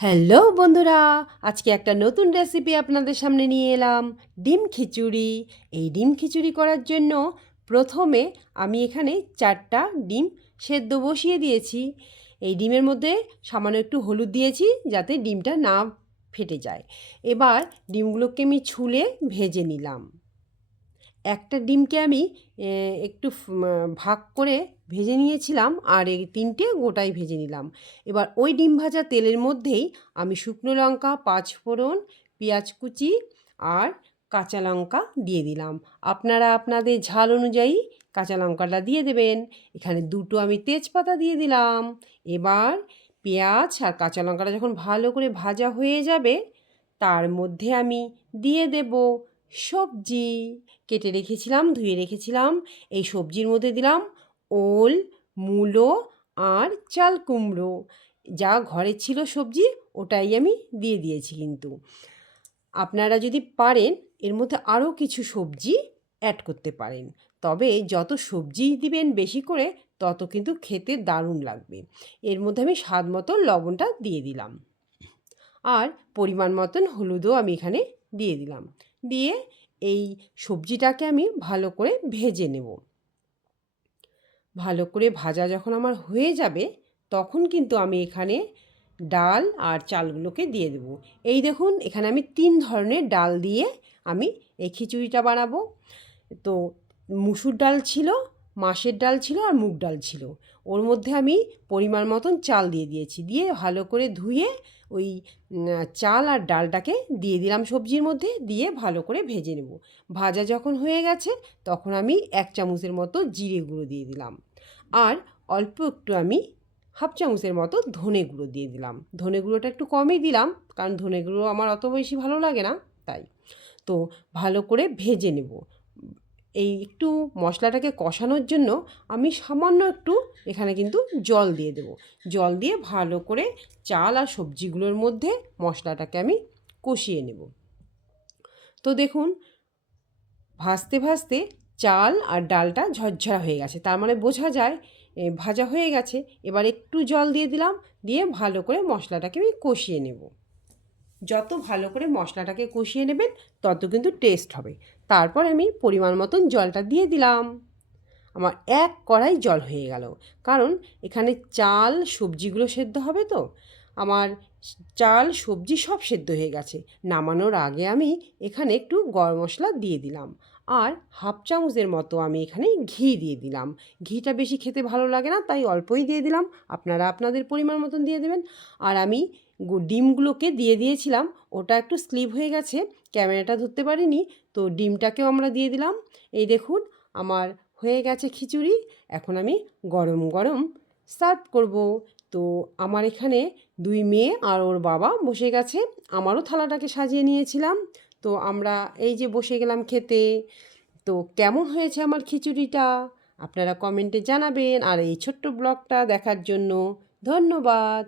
Hello বন্ধুরা, আজকে একটা নতুন রেসিপি আপনাদের সামনে নিয়ে এলাম, ডিম খিচুড়ি। এই ডিম খিচুড়ি করার জন্য প্রথমে আমি এখানে চারটা ডিম সেদ্ধ বসিয়ে দিয়েছি। এই ডিমের মধ্যে সামান্য একটু হলুদ দিয়েছি যাতে ডিমটা না ফেটে যায়। এবার ডিমগুলোকে আমি ছুলে ভেজে নিলাম। একটা ডিমকে আমি একটু ভাগ করে ভেজে নিয়েছিলাম আর এই তিনটে গোটাই ভেজে নিলাম। এবার ওই ডিম ভাজা তেলের মধ্যেই আমি শুকনো লঙ্কা, পাঁচ ফোড়ন, পেঁয়াজ কুচি আর কাঁচা লঙ্কা দিয়ে দিলাম। আপনারা আপনাদের ঝাল অনুযায়ী কাঁচা লঙ্কাটা দিয়ে দেবেন। এখানে দুটো আমি তেজপাতা দিয়ে দিলাম। এবার পেঁয়াজ আর কাঁচা লঙ্কাটা যখন ভালো করে ভাজা হয়ে যাবে, তার মধ্যে আমি দিয়ে দেব। সবজি কেটে রেখেছিলাম, ধুয়ে রেখেছিলাম, এই সবজির মধ্যে দিলাম ওল, মূলো আর চাল কুমড়ো। যা ঘরে ছিল সবজি, ওটাই আমি দিয়ে দিয়েছি কিন্তু। আপনারা যদি পারেন, এর মধ্যে আরও কিছু সবজি অ্যাড করতে পারেন। তবে যত সবজি দিবেন বেশি করে, তত কিন্তু খেতে দারুণ লাগবে। এর মধ্যে আমি স্বাদ মতো লবণটা দিয়ে দিলাম। আর পরিমাণ মতন হলুদও আমি এখানে দিয়ে দিলাম। দিয়ে এই সবজিটাকে আমি ভালো করে ভেজে নেব। ভালো করে ভাজা যখন আমার হয়ে যাবে, তখন কিন্তু আমি এখানে ডাল আর চালগুলোকে দিয়ে দেব। এই দেখুন, এখানে আমি তিন ধরনের ডাল দিয়ে আমি এই খিচুড়িটা বানাবো। তো মুসুর ডাল ছিল মাসের ডাল ছিল আর মুগ ডাল ছিল। ওর মধ্যে আমি পরিমাণ মতন চাল দিয়ে দিয়েছি। দিয়ে ভালো করে ধুয়ে ওই চাল আর ডালটাকে দিয়ে দিলাম সবজির মধ্যে। দিয়ে ভালো করে ভেজে নেব। ভাজা যখন হয়ে গেছে, তখন আমি এক চামচের মতো জিরে গুঁড়ো দিয়ে দিলাম। আর অল্প একটু আমি হাফ চামচের মতো ধনে গুঁড়ো দিয়ে দিলাম। ধনে গুঁড়োটা একটু কমই দিলাম, কারণ ধনে গুঁড়ো আমার অত বেশি ভালো লাগে না, তাই। তো ভালো করে ভেজে নেব। এই একটু মশলাটাকে কষানোর জন্য আমি সামান্য একটু এখানে কিন্তু জল দিয়ে দেব। জল দিয়ে ভালো করে চাল আর সবজিগুলোর মধ্যে মশলাটাকে আমি কষিয়ে নেব। তো দেখুন, ভাজতে ভাজতে চাল আর ডালটা ঝরঝরা হয়ে গেছে। তার মানে বোঝা যায় ভাজা হয়ে গেছে। এবার একটু জল দিয়ে দিলাম, দিয়ে ভালো করে মশলাটাকে আমি কষিয়ে নেব। যত ভালো করে মশলাটাকে কষিয়ে নেবেন, তত কিন্তু টেস্ট হবে। তারপর আমি পরিমাণ মতন জলটা দিয়ে দিলাম। আমার এক কড়াই জল হয়ে গেল। কারণ এখানে চাল, সবজিগুলো সেদ্ধ হবে তো। আমার চাল, সবজি সব সেদ্ধ হয়ে গেছে। নামানোর আগে আমি এখানে একটু গরম মশলা দিয়ে দিলাম। আর হাফ চামচের মতো আমি এখানে ঘি দিয়ে দিলাম। ঘিটা বেশি খেতে ভালো লাগে না, তাই অল্পই দিয়ে দিলাম। আপনারা আপনাদের পরিমাণ মতন দিয়ে দেবেন। আর আমি ডিমগুলোকে দিয়ে দিয়েছিলাম। ওটা একটু স্লিপ হয়ে গেছে, ক্যামেরাটা ধরতে পারিনি, তো ডিমটাকেও আমরা দিয়ে দিলাম। এই দেখুন, আমার হয়ে গেছে খিচুড়ি, এখন আমি গরম গরম সার্ভ করব। তো আমার এখানে দুই মেয়ে আর ওর বাবা বসে গেছে, আমারও থালাটাকে সাজিয়ে নিয়েছিলাম। তো আমরা এই যে বসে গেলাম খেতে, তো কেমন হয়েছে আমার খিচুড়িটা? আপনারা কমেন্টে জানাবেন, আর এই ছোট্ট ব্লগটা দেখার জন্য ধন্যবাদ।